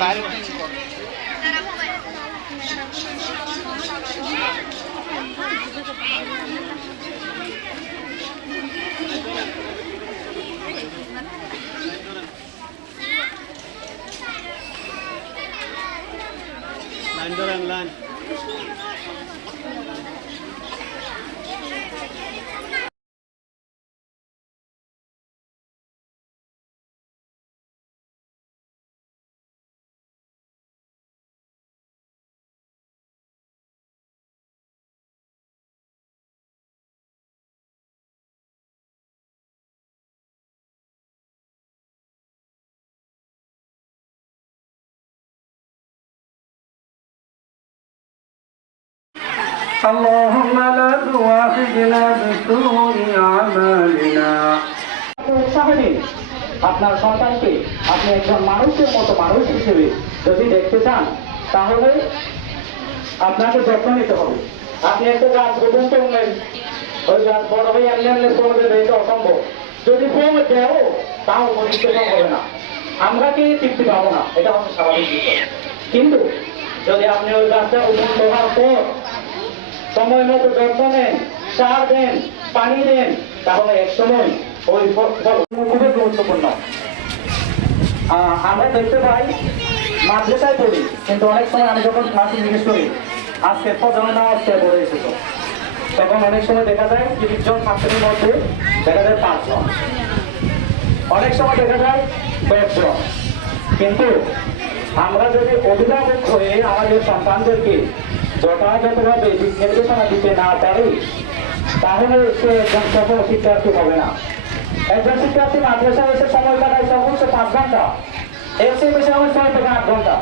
Line اللهم لا تواخذنا بسوء أعمالنا উৎসাহ দিন আপনার সন্তানকে আপনি একজন মানুষের মতো মানুষ হিসেবে যদি দেখতে চান তাহলে আপনাকে যত্ন নিতে হবে আপনি একটা গাছ গোপন করলেন ওই গাছ বড় হয়ে আনলে আনলে পড়ে দেবে এটা অসম্ভব যদি ফোন দেও তাও মরিতে হবে না আমরা কি তৃপ্তি পাবো না এটা হচ্ছে স্বাভাবিক বিষয় কিন্তু যদি আপনি ওই গাছটা ওজন দেওয়ার পর সময় মতো যত্ন নেন, সার দেন, পানি দেন, তাহলে এক সময় ওই খুবই গুরুত্বপূর্ণ। আমরা দেখতে পাই মাদ্রাসায় পড়ি, কিন্তু অনেক সময় আমি যখন ক্লাসে জিজ্ঞেস করি, আজকে কজন নামাজ কে পড়ে এসেছ? তখন অনেক সময় দেখা যায় তিরিশ জন ছাত্রের মধ্যে দেখা যায় পাঁচজন। অনেক সময় দেখা যায় দশজন কিন্তু আমরা যদি অভিভাবক হয়ে আমাদের সন্তানদেরকে যথাযথভাবে নির্দেশনা দিতে না পারে, তাহলে সে একজন সফল শিক্ষার্থী হবে না। একজন শিক্ষার্থী মাদ্রাসায় এসে সময় কাটায় সর্বোচ্চ পাঁচ ঘণ্টা চেয়ে বেশি আমার ছয় থেকে আট ঘণ্টা।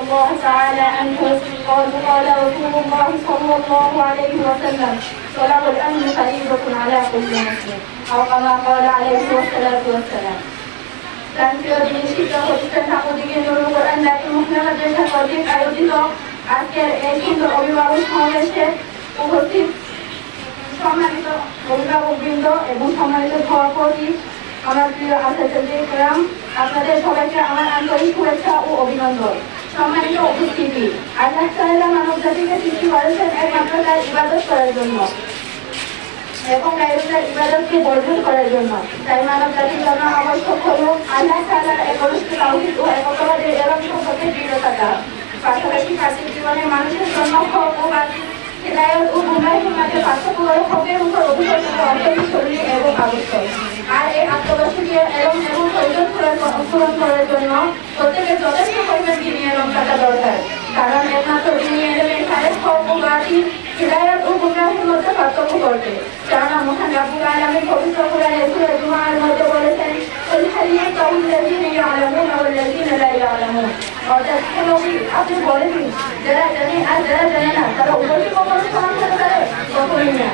الله تعالى عنه قال قال رسول الله صلى الله عليه وسلم طلب الامن فريضه على كل مسلم او كما قال عليه الصلاه والسلام প্রান্তীয় যিনি শিক্ষক প্রতিষ্ঠান ঠাকুরদিকে নুরুল কোরআন জাতীয় মুখনামাদ্রাসা কর্তৃক আয়োজিত আজকের এই সুন্দর অভিভাবক সমাবেশে উপস্থিত সম্মানিত অভিভাবকবৃন্দ এবং সম্মানিত সভাপতি আমার প্রিয় আচার্য গ্রাম আপনাদের সবাইকে আমার আন্তরিক শুভেচ্ছা ও অভিনন্দন সম্মানিত উপস্থিতি। আল্লাহ তাআলা মানব জাতিকে সৃষ্টি করেছেন একমাত্র তার ইবাদত করার জন্য এবং গায়কদের ইবাদতকে বর্জন করার জন্য। তাই মানব জাতির জন্য আবশ্যক হল আল্লাহ তাআলার একনিষ্ঠ তাওহীদ ও একতাবাদের এরম সম্পর্কে দৃঢ় থাকা পাশাপাশি কাজের জীবনে মানুষের জন্য হক ও বাতিল, হেদায়ত ও গুমরাহির মাঝে পার্থক্য করে হকের উপর অভিযোগ অত্যন্ত জরুরি এবং আবশ্যক আর এই আত্মবাসীকে এবং পূরণ করার জন্য প্রত্যেকের যথেষ্ট পরিমাণ এরম থাকা দরকার। কারণ একমাত্র এলেমের খারেজ বাতিল হিদায়ত ও মধ্যে পার্থক্য করবে কেননা মহান রাব্বুল আলামিন পবিত্র কোরআনে সূরা জুমার মধ্যে বলেছেন হাল ইয়াস্তাউল লাযীনা ইয়ালামুনা ওয়াল লাযীনা লা ইয়ালামুন। অর্থাৎ আপনি বলে দিন যারা জানে আর যারা জানে না, তারা না।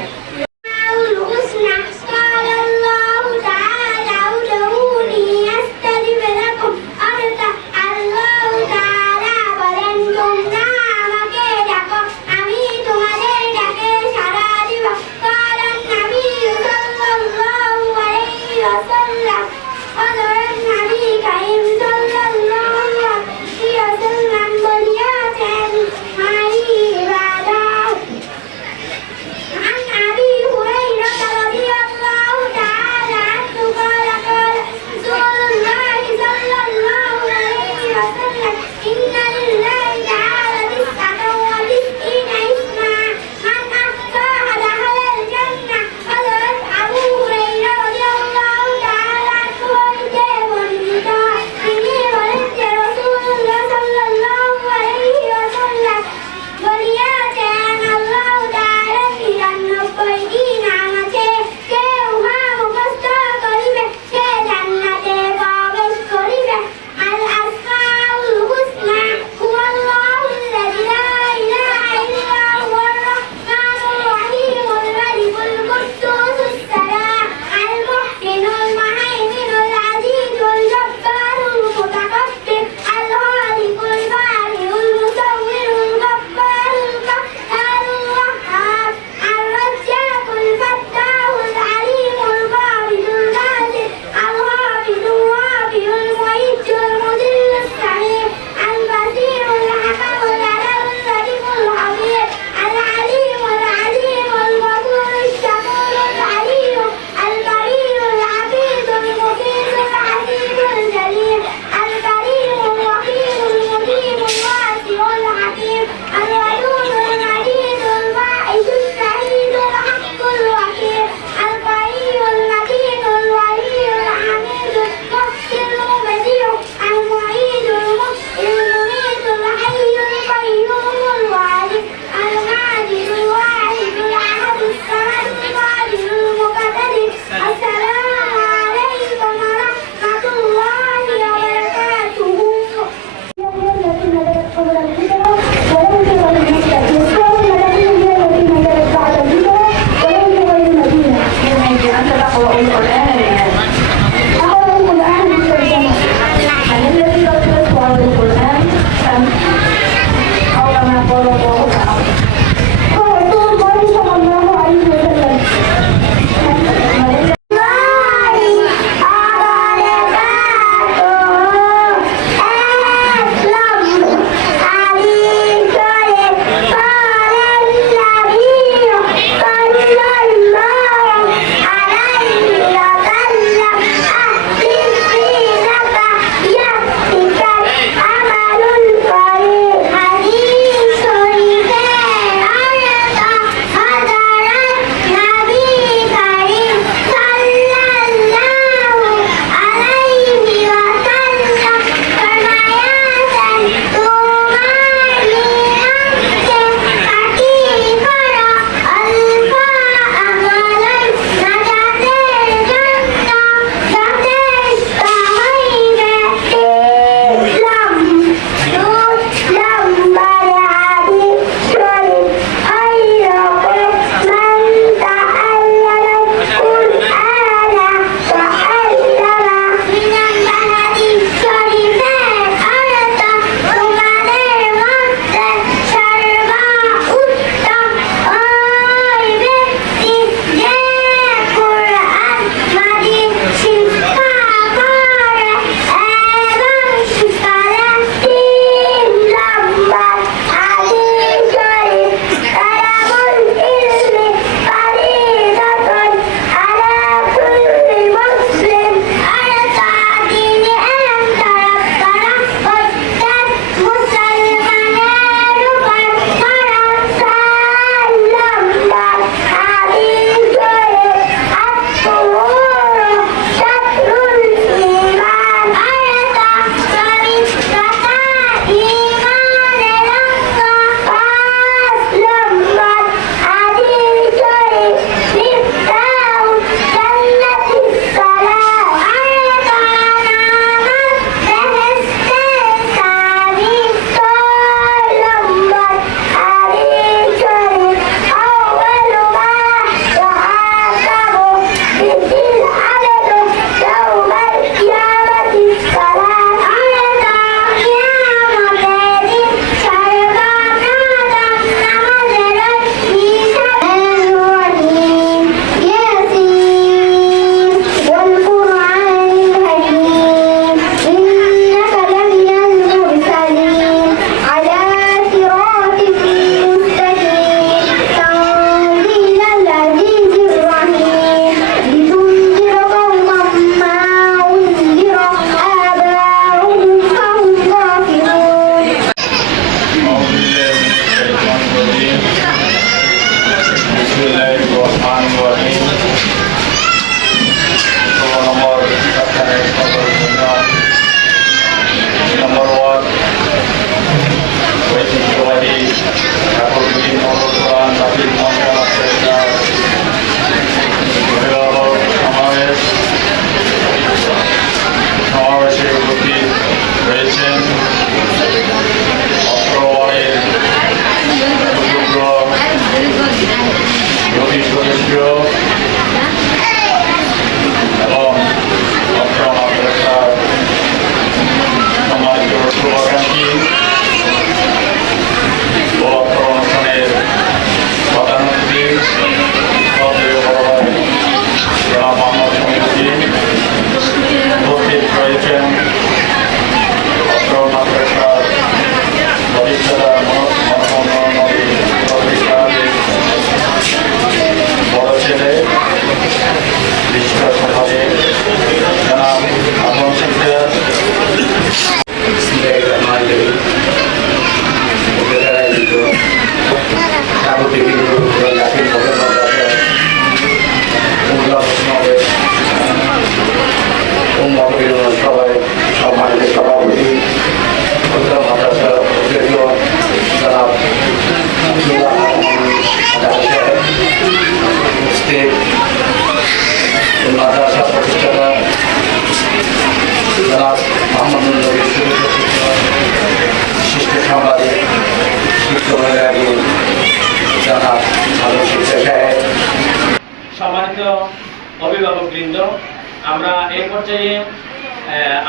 আমরা এই পর্যায়ে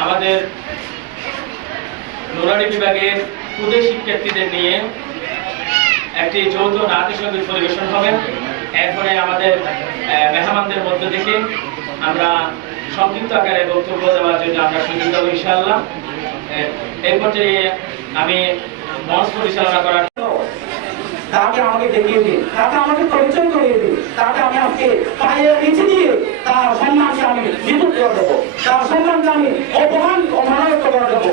আমাদের নুরানি বিভাগের ক্ষুদে শিক্ষার্থীদের নিয়ে একটি যৌথ নাট্য সংগীত পরিবেশন হবে। এরপরে আমাদের মেহমানদের মধ্য থেকে আমরা সংক্ষিপ্ত আকারে বক্তব্য দেওয়ার জন্য আমরা সুযোগ দেবো ইনশাআল্লাহ। এই পর্যায়ে আমি মঞ্চ পরিচালনা করার তাকে আমাকে দেখিয়ে দিন, তাকে আমাকে পরিচয় করিয়ে দিন, তাকে আমি আজকে পায়ে নিচে তার সম্মানকে আমি বিদ্যুৎ করে দেবো। তার সম্মানকে আমি অপমান অমানবিত করে দেবো।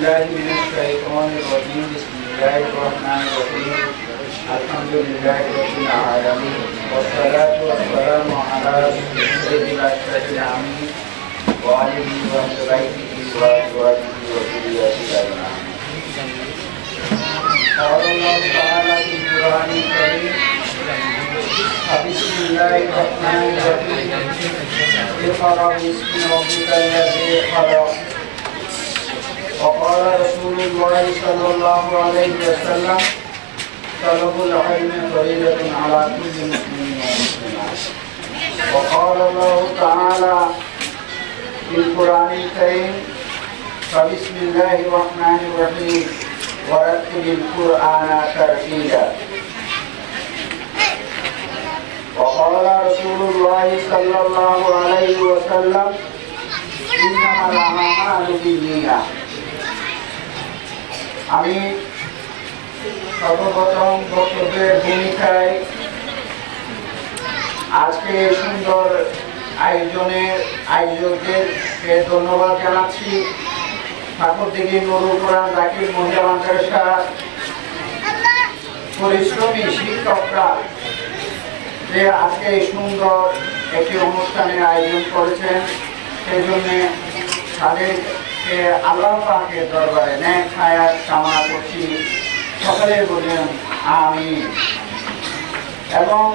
بالله من الشيطان الرجيم بسم الله الرحمن الرحيم الحمد لله رب العالمين والصلاة والسلام على سيد الأشرف العامين وآله وأهل بيته وأزواجه وذريته أجمعين قال الله تعالى في القرآن الكريم بسم الله الرحمن الرحيم اقرأ باسم ربك الذي خلق وقال رسول الله صلى الله عليه وسلم طلب العلم فريضة على كل مسلم ومسلمة وقال الله تعالى في القرآن الكريم فبسم الله الرحمن الرحيم ورتل القرآن ترتيلا وقال رسول الله صلى الله عليه وسلم إنما الأعمال بالنية আমি সর্বপ্রথম বক্তব্যের ভূমিকায় আজকে সুন্দর আয়োজনের আয়োজকদেরকে ধন্যবাদ জানাচ্ছি। ঠাকুরদিঘি নুরুল কোরআন জাকির মহিলা মাদ্রাসা, পরিশ্রমী শিক্ষকরা যে আজকে এই সুন্দর একটি অনুষ্ঠানের আয়োজন করেছেন, সেই জন্যে তাদেরকে আল্লাহ পাকের দরবারে ন্যায় সকলে বললেন, আমি। এবং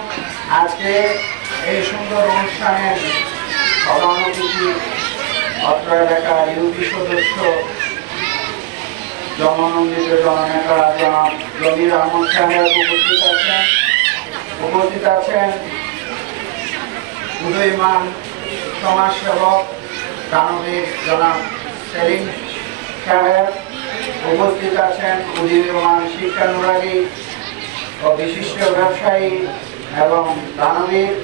আজকে এই সুন্দর অনুষ্ঠানের সভাপতি অত্র এলাকার ইউপি সদস্য জননন্দিত জননেতা জনাব জমির আহমদ সাহেব উপস্থিত আছেন। উপস্থিত আছেন উদয়মান সমাজসেবক, দানবীর জনাব সেলিম সাহেব উপস্থিত আছেন উদীয়মান শিক্ষানুরাগী ও বিশিষ্ট ব্যবসায়ী এবং দানবীর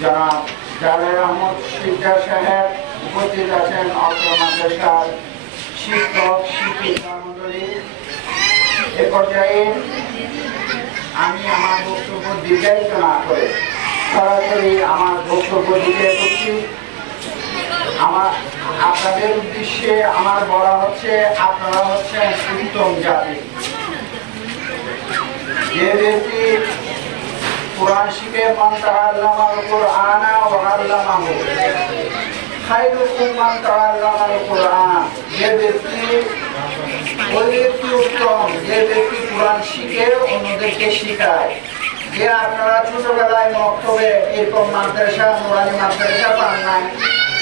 জনাব জাভেদ আহমদ শিকদার সাহেব। উপস্থিত আছেন অত্র শিক্ষক, শিক্ষিকা, মন্ডলী। এ পর্যায়ে আমি আমার বক্তব্য দীর্ঘায়িত না করে সরাসরি আমার বক্তব্য দিতে করছি আমার, আপনাদের উদ্দেশ্যে আমার বলা হচ্ছে, আপনারা হচ্ছেন উত্তম জাতি। যে ব্যক্তি কোরআন শিখে মান তাআল্লামাল কোরআনা ওয়া আল্লামাহু খায়রুকুম মান তাআল্লামাল কোরআন যে ব্যক্তি ওই ব্যক্তি উত্তম, যে ব্যক্তি কোরআন শিখে অন্যদেরকে শিখায়। যে আপনারা ছোটবেলায় মক্তবে এরকম মাদ্রাসা নুরানি মাদ্রাসা পান নাই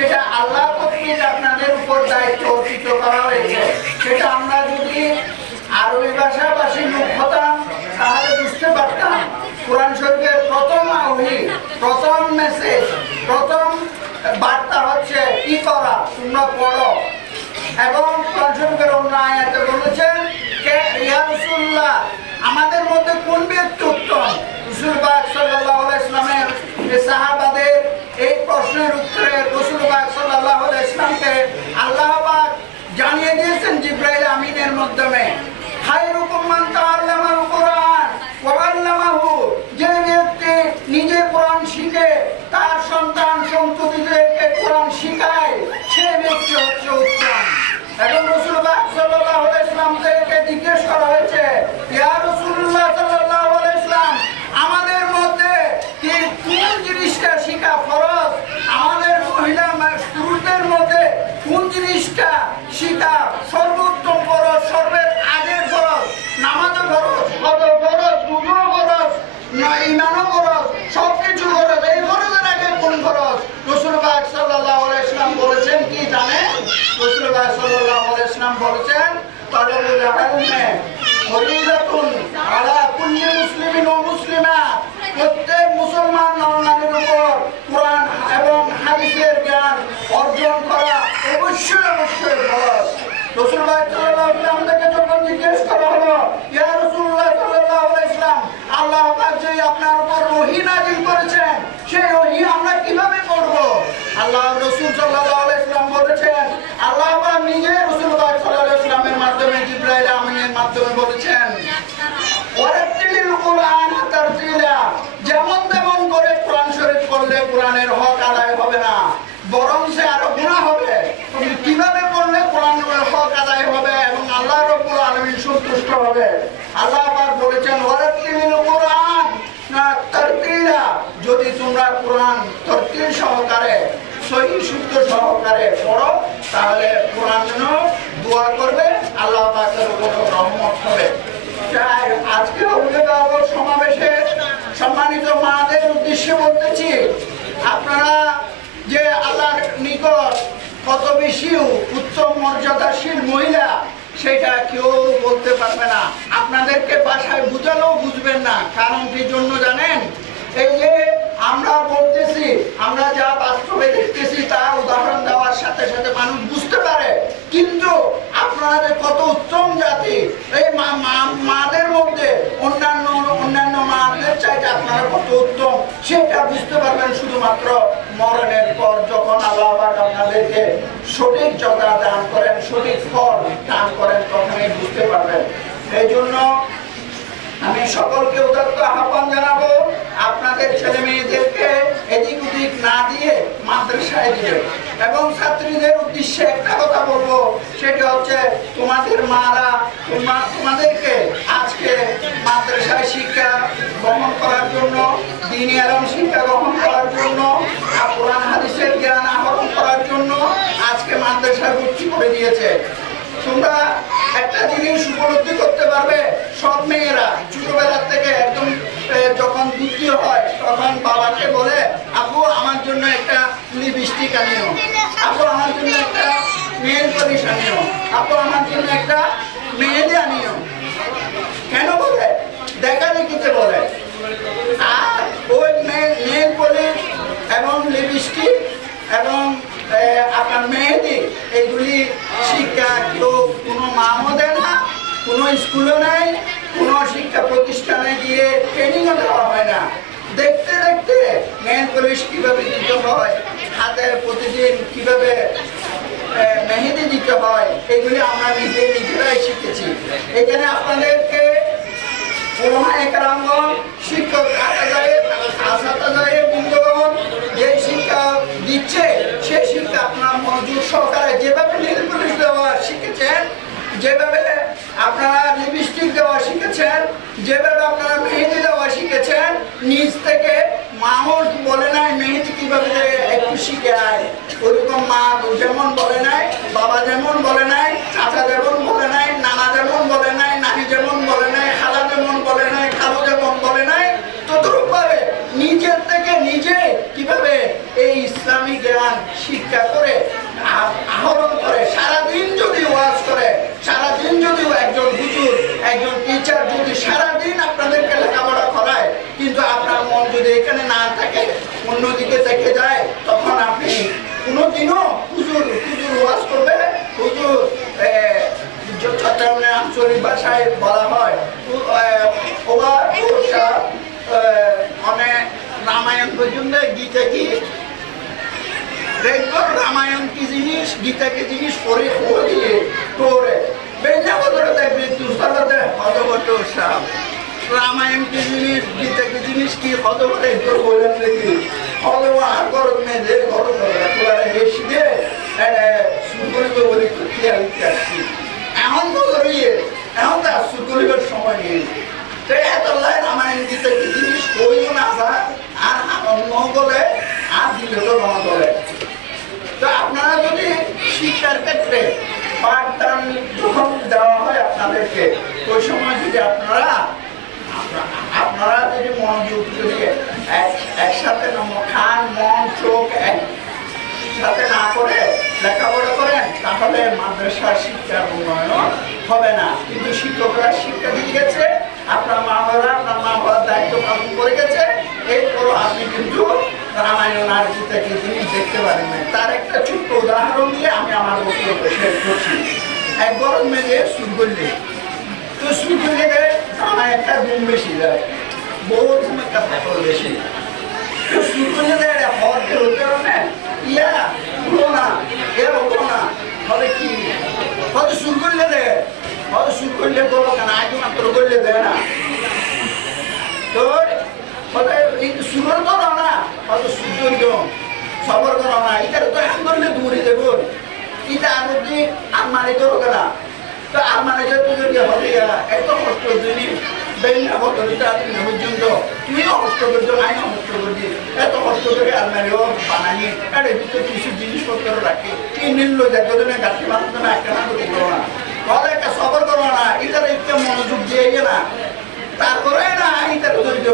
সেটা আল্লাহ কর্তৃক আপনাদের উপর দায়িত্ব অর্পিত করা হয়েছে। সেটা আমরা যদি আরবি ভাষাভাষী লোক হতাম, তাহলে বুঝতে পারতাম কোরআন শরীফের প্রথম আহ্বি প্রথম মেসেজ প্রথম বার্তা হচ্ছে, কি করা? তোমরা পড়ো। এবং কোরআন শরীফের অন্য আয়াতে বলেছেন, কে? রাসূলুল্লাহ, আমাদের মধ্যে কোন ব্যক্তি উত্তম? রসুলবাগ সাল্লাহ ইসলামের সাহাবাদের এই প্রশ্নের উত্তরে রসুলবাগ সাল্লাহ ইসলামকে আল্লাহবাগ জানিয়ে দিয়েছেন জিব্রাইল আমিনের মাধ্যমে, খায়রুকুম মান তাআল্লামাল কোরআন ওয়া আল্লামাহু যে ব্যক্তি নিজে কোরআন শিখে, তার সন্তান সন্ততিদেরকে কোরআন শিখায় সে ব্যক্তি হচ্ছে উত্তম এবং রসুল্লাহ সাল্লাহ ইসলাম থেকে জিজ্ঞেস করা হয়েছে ইয়া রসুল্লাহ সাল্লাহ ইসলাম আমাদের মধ্যে কি কোন জিনিসটা শিখা ফরজ আমাদের মহিলা মা- পুরুষদের মধ্যে কোন জিনিসটা শিখা সর্বোত্তম ফরজ সর্বের আগের ফরজ নামাজও ফরজ হজ ফরজ রুজুও ফরজ না ইমানও ফরজ সব কিছু ফরজ এই ফরজের আগে কোন ফরজ রসুল্লাহ সাল্লাহ ইসলাম বলেছেন কি জানেন রসুল্লাহ সাল্লাহ ইসলাম বলেছেন আলা কুল্লি মুসলিমিন নরনারীর এবং হাদিসের জ্ঞান অর্জন করা অবশ্যই অবশ্যই ফরজ ইসলাম থেকে যখন জিজ্ঞেস করা হলো ইয়া রসুল্লাহ সাল্লাহ ইসলাম আল্লাহ পাক যে আপনার উপর ওহী নাজিল করেছেন সেই ওহী আমরা কীভাবে পড়ব আল্লাহ রসুল সাল্লাহ ইসলাম বলেছেন আল্লাহ পাক নিজে রসুল্লাহ সাল্লাহ ইসলামের মাধ্যমে জিব্রাইল আমিনের মাধ্যমে বলেছেন ওয়ারাত্তিলিল কুরআন তারতিলা যেমন তেমন করে কোরআন শরীফ পড়লে কোরআনের হক আদায় হবে না বরং সে আরও গুনাহ হবে তুমি কীভাবে পড়লে কোরআনের হক আদায় হবে এবং আল্লাহ রব্বুল আলামিন সন্তুষ্ট হবে। আল্লাহ পাক বলেছেন ওয়ারাত্তিলিল কুরআন না তারতিলা। যদি তোমরা কোরআন তরতিল সহকারে, সহি, শুদ্ধ সহকারে পড়ো, তাহলে কোরআন যেন দোয়া করবে, আল্লাহ পাকের উপর রহমত হবে। তাই আজকে অভিভাবক সমাবেশে সম্মানিত মাদের উদ্দেশ্যে বলতেছি, আপনারা যে আল্লাহর নিকট কত বেশি উত্তম মর্যাদাশীল মহিলা সেটা কেউ বলতে পারবে না। আপনাদেরকে বাসায় বুঝালেও বুঝবেন না। কারণ কি জন্য জানেন? এই যে আমরা বলতেছি, আমরা যা বাস্তবে দেখতেছি তা উদাহরণ দেওয়ার সাথে সাথে মানুষ বুঝতে পারে। কিন্তু আপনারা যে কত উত্তম জাতি, এই মাদের মধ্যে মাদের চাইতে কত উত্তম। সেটা বুঝতে পারবেন শুধুমাত্র মরণের পর যখন আল্লাহ আপনাদেরকে সঠিক জগা দান করেন, সঠিক ফল দান করেন, তখনই বুঝতে পারবেন। এই জন্য আমি সকলকে উদাত্ত আহ্বান জানাব, আপনাদের ছেলে মেয়েদেরকে এদিক ওদিক না দিয়ে মাদ্রাসায় দিবে এবং ছাত্রীদের উদ্দেশ্যে একটা কথা বলব, সেটা হচ্ছে তোমাদের মারা তোমা- তোমাদেরকে আজকে মাদ্রাসায় শিক্ষা গ্রহণ করার জন্য দিনী আলম শিক্ষা গ্রহণ করার জন্য, আর কোরআন, হাদিসের জ্ঞান আহরণ করার জন্য আজকে মাদ্রাসায় ভর্তি করে দিয়েছে। তোমরা একটা জিনিস উপলব্ধি করতে পারবে সব মেয়েরা। ছোটবেলার থেকে একদম যখন বুদ্ধি হয়, তখন বাবাকে বলে, আপু, আমার জন্য একটা লিপস্টিক আনিও। আপু, আমার জন্য একটা নেল পলিশ আনিও। আপু, আমার জন্য একটা মেহেদি আনিও। কেন বলে? দেখা দেখিতে বলে। আর ওই নেল পলিশ এবং লিপস্টিক এবং আপনার মেহেদি এগুলি শিক্ষা কেউ কোনো মামও দেয় না কোনো স্কুলও নেই কোনো শিক্ষা প্রতিষ্ঠানে গিয়ে ট্রেনিংও দেওয়া হয় না। দেখতে দেখতে মেহেদ পলিশ কীভাবে দিতে হয় হাতে প্রতিদিন কীভাবে মেহেদি দিতে হয় এগুলি আমরা নিজে নিজেরাই শিখেছি। এখানে আপনাদেরকে ওলামায়ে কেরামগণ, যেভাবে আপনারা লিপস্টিক দেওয়া শিখেছেন, যেভাবে আপনারা মেহেদি দেওয়া শিখেছেন, নিজ থেকে মানুষ বলে নাই মেহেদি কীভাবে একটু শিখে আয়। ওইরকম মা যেমন বলে নাই বাবা যেমন বলে নাই চাচা যেমন বলে নাই নানা যেমন বলে নাই নানি যেমন বলে নাই খালা যেমন বলে নাই খালো যেমন বলে নাই ততরূপভাবে নিজের থেকে নিজে কীভাবে এই ইসলামী জ্ঞান শিক্ষা করে আহরণ করে, সারাদিন যদি ওয়াজ করে সারাদিন যদিও একজন হুজুর, একজন টিচার যদি সারাদিন আপনাদেরকে লেখাপড়া করায়, কিন্তু আপনার মন যদি এখানে না থাকে, অন্যদিকে থেকে যায়, তখন আপনি কোনোদিনও হুজুর হুজুর ওয়াজ করবে, হুজুর আঞ্চলিক ভাষায় বলা হয় অনেক মানে রামায়ণ পর্যন্ত গীতা কি? দেখব, রামায়ণ কি জিনিস? গীতা কি জিনিস পরে দিয়ে হতবত সাপ। রামায়ণ কি জিনিস, গীতা কি জিনিস কি? হতবতে তোর বলেন দেখি। হতবা আর করত মেয়ে যে তোরা হেসি দিয়ে তো বলি, কি আমি আসছি এখন তো ধরিয়ে এখন তো আর সুন্দরের সময় নেই। এত লাই রামায়ণ, গীতা কি জিনিস কইও না যা আর অন্য বলে, আর দিলে তো রমা করে তো আপনারা যদি শিক্ষার ক্ষেত্রে পাঠদান যখন দেওয়া হয় আপনাদেরকে ওই সময় যদি আপনারা আপনা- আপনারা যদি মনোযোগ যদি এক- একসাথে নম- খান মন চোখ একসাথে না করে লেখাপড়া করেন, তাহলে মাদ্রাসার শিক্ষার উন্নয়ন হবে না। কিন্তু শিক্ষকরা শিক্ষা দিয়ে গেছে, আপনার মা বাবা, আপনার মা বাবার দায়িত্ব পালন করে গেছে। এরপরও আপনি কিন্তু রামায়ণ আর গীতাকে জিনিস দেখতে পারেন না তার একটা ছোট্ট উদাহরণ দিয়ে আমি আমার বক্তব্য শেষ করছি। এক গরম সুর করলে। তো সুর করলে আমার একটা ঘুম বেশি যায় বহু ঘুম একটা ফাটল বেশি। তো হওয়ার না। ইয়া হলো না, এ হলো না। ফলে কি? হয়তো সুর করলে দেয় হয়তো সুর করলে বলো কেন? আগে মাত্র করলে দেয় না। তো হয়তো এই সুর করো না হয়তো সূর্য সবর করো না, এটা তো এখন করলে দূরে দেবো এটা আগে কি আমারে করো কেনা? তো যে তুই যদি হবে এত কষ্ট যদি বেলা বদলটা তুমি পর্যন্ত তুমিও কষ্ট করছ, আমিও কষ্ট করছি। এত কষ্ট করে আলমারিও বানানি আর এর ভিতরে কিছু জিনিসপত্র রাখি। কি নিল দেখো তুমি গাছি মারতো না না করতে পারো না। তাহলে একটা সবর করো না এটার একটু মনোযোগ দিয়ে না। তারপরে না এটার ধৈর্য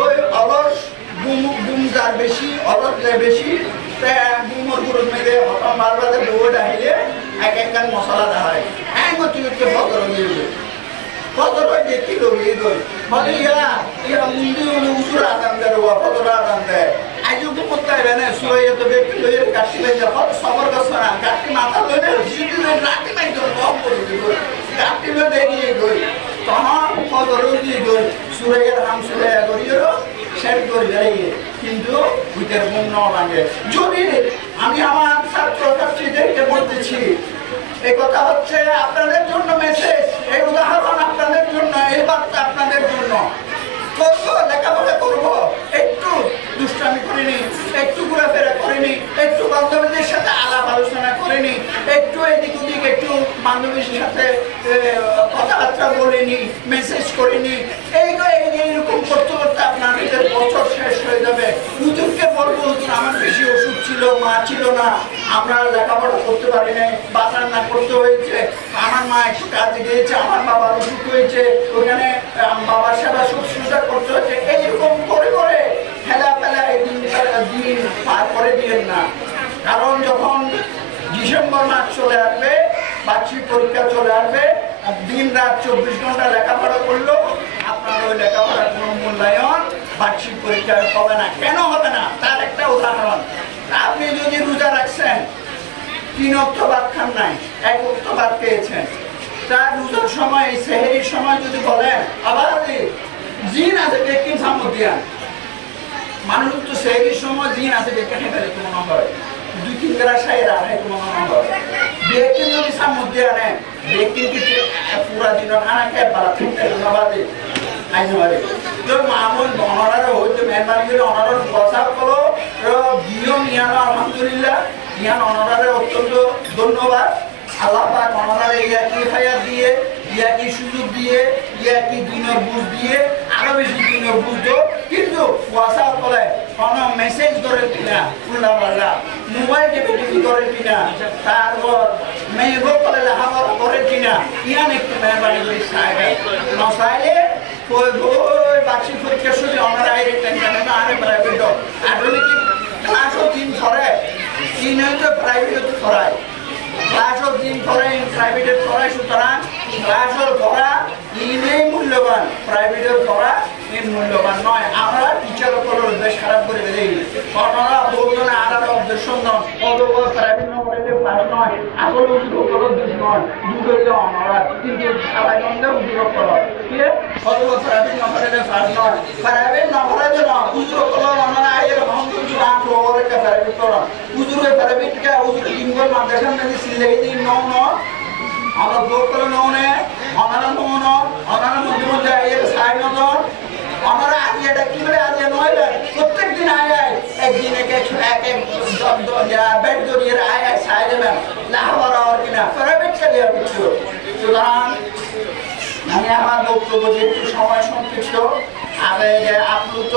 ওই অলস গুম গুম যার বেশি, অলস যায় বেশি, তে গুমর গুরুর মেরে হঠাৎ মারবাদে দৌড় আহিলে এক এক গান মশলা দেওয়া হয়। হ্যাঁ গতি ফতর হয়ে হয়ে দেখি লগে গই মানে ইয়া ইয়া মুন্দি উনি উসুর আদান দেয় রোয়া ফতর আদান দেয় আজও তো করতে হবে না সুরাইয়া তো ব্যক্তি লইয়ে কাটি লইয়া হত সবর না কাটি মাথা লইলে সিদ্ধি লইলে রাখি নাই তো কম করে দিব কাটি লইলে দেখিয়ে গই তখন ফতর দিয়ে গই সুরাইয়ার হাম সুরাইয়া করিও শেষ করে বেরিয়ে কিন্তু উইটের মুখ ন ভাঙে যদি আমি আমার ছাত্র ছাত্রীদেরকে বলতেছি এই কথা হচ্ছে আপনাদের জন্য মেসেজ এই উদাহরণ আপনাদের জন্য, এই বার্তা আপনাদের জন্য। করব, লেখাপড়া করব। একটু দুষ্টামি করিনি, একটু ঘোরাফেরা করিনি, একটু বান্ধবীদের সাথে আলোচনা করিনি একটু এদিক ওদিক একটু বান্ধবীর সাথে কথাবার্তা বলিনি মেসেজ করিনি এই এই- এইরকম করতে করতে আপনার নিজের বছর শেষ হয়ে যাবে। হুজুরকে বলব আমার বেশি ওষুধ ছিল, মা ছিল না। আমরা লেখাপড়া করতে পারি নাই বাদ রান্না করতে হয়েছে। আমার মা একটু কাজে গিয়েছে, আমার বাবার অসুখ হয়েছে। ওখানে বাবার সেবা শুশ্রূষা করতে হয়েছে। এইরকম করে করে, ফেলা ফেলা, এই দিন দিন পার করে দিয়েন না। কারণ ডিসেম্বর মাস চলে আসবে, বার্ষিক পরীক্ষা চলে আসবে, আর দিন রাত চব্বিশ ঘণ্টা লেখাপড়া করল, আপনার ওই লেখাপড়ার কোনো মূল্যায়ন বার্ষিক পরীক্ষায় হবে না। কেন হবে না? তার একটা উদাহরণ। আপনি যদি রোজা রাখছেন, তিন অক্ট ভাত খান নাই, এক অক্ট ভাত খেয়েছেন। তার রোজার সময় সেহেরির সময় যদি বলেন, আবার জিন আছে ব্যক্তি সামুদ্রিয়ান মানুষ তো সেহেরির সময় জিন আছে ব্যক্তি খেতে কোনো নম্বর দুই তিন গ্রা সাইরা আর কোনো নম্বর ব্যক্তি যদি খেয়ে বালা থাকতে নবাদে আইনবারে তো মামুন অনারার হইতে মেহরবানি করে অনারার বসা করো অত্যন্ত ধন্যবাদ। আল্লাহ পাক অনারারে ইয়াকি হায়াত দিয়ে ইয়াকি সুযোগ দিয়ে ইয়াকি দিনের বুঝ দিয়ে, আরও বেশি দিনের কিন্তু ওয়াসা বলে কোনো মেসেজ করে কিনা উল্লা পাল্লা মোবাইল টিপে করে কিনা তারপর মেয়ে বলে লেখাপড়া করে কিনা, ইয়ান একটু মেহরবানি করে সাহেব। নসাইলে, কই ওই বার্ষিক পরীক্ষার সময় আমরা এই টেনশন না, আরে প্রাইভেট আসলে কি ক্লাসও দিন করে তিন হয়তো প্রাইভেট করায় ক্লাসও দিন করে প্রাইভেটে করায় সুতরাং ক্লাসও করা ইনেই মূল্যবান। প্রাইভেটের করা ইন মূল্যবান নয়। আমরা টিচার উপর বেশ খারাপ করে বেরিয়ে আপনারা বলবেন আর আর অবজেকশন নন। অথবা প্রাইভেট নম্বরে পাস নয়। আসলে উপর দোষ নয় দুটো আমরা কিন্তু গন্ধে উদ্যোগ করা প্রাইভেটকে কত প্রাইভেট নফরে ফার্স্ট নয়। প্রাইভেট নফরে যেন উজুর কলো মানে আইয়ের হম কিছু না ফ্লোরে প্রাইভেট করো উজুরে প্রাইভেট কে উজুর ইনগল মাদ্রাসা মেদি সিলে দিন ন সাইড নজন অনারা আগে এটা কি নয় প্রত্যেক দিন আয় আয়। একদিন এক এক বেড জড়িয়ে আয় আয় সাইড দেবেন লাহবার কিনা প্রাইভেট কিছু সুতরাং, আমি আমার বক্তব্য যেহেতু সময় সংক্ষিপ্ত আমি যে আপ্লুত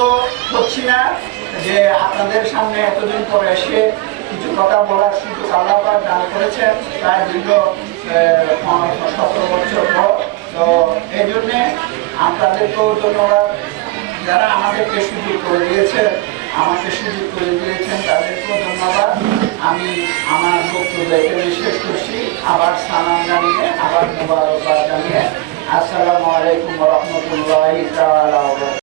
হচ্ছি না, যে আপনাদের সামনে এতদিন পরে এসে কিছু কথা বলার সুযোগ আল্লাহ দান করেছেন। প্রায় দীর্ঘ সতেরো বছর পর। তো এই জন্যে আপনাদেরকেও ধন্যবাদ। যারা আমাদেরকে সুযোগ করে দিয়েছেন, আমাকে সুযোগ করে দিয়েছেন, তাদেরকেও ধন্যবাদ। আমি আমার বক্তব্য এখানে শেষ করছি। আবার সালাম জানিয়ে, আবার মোবারকবাদ জানিয়ে। আসসালামু আলাইকুম রহমতুল্লাহ